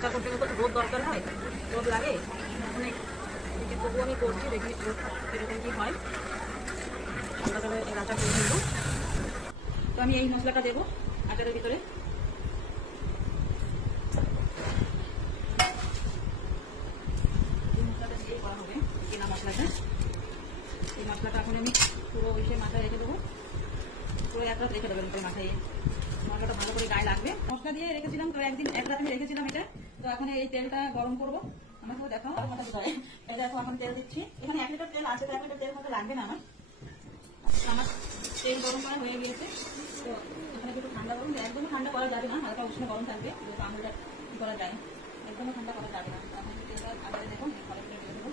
আচার করতে গেলে তো রোদ দরকার হয়, রোদ লাগে অনেক, তবুও আমি করছি, দেখি এরকম কি হয়। আমরা তাহলে এর আচার করে নেবো। তো আমি এই মশলাটা দেবো আচারের ভিতরে। এই মশলাটা দিয়েই করা হবে, কেনা মশলাটা। এই মশলাটা এখন আমি পুরো ওইসে মাথায় রেখে দেবো, পুরো এক রাত রেখে দেবেন মাথায়। মশলাটা ভালো করে গায়ে লাগবে। মশলা দিয়ে রেখেছিলাম তো, একদিন এক রাত আমি রেখেছিলাম এটা। তো এখন এই তেলটা গরম করবো, আমার তো দেখাও এটা। দেখো এখন তেল দিচ্ছি, এখানে 1 লিটার তেল আছে, তো 1 লিটার তেল মতো লাগবে না আমার। আমার তেল গরম করা হয়ে গিয়েছে। তো এখানে একটু ঠান্ডা করুন, একদমই ঠান্ডা করা যাবে না, হালকা উষ্ণ গরম থাকবে, যেহেতু আঙুলটা কি করা যায়, একদমই ঠান্ডা করা যাবে না। এখন তেলটা আগে দেখুন, ভালো করে রেখে দেবো।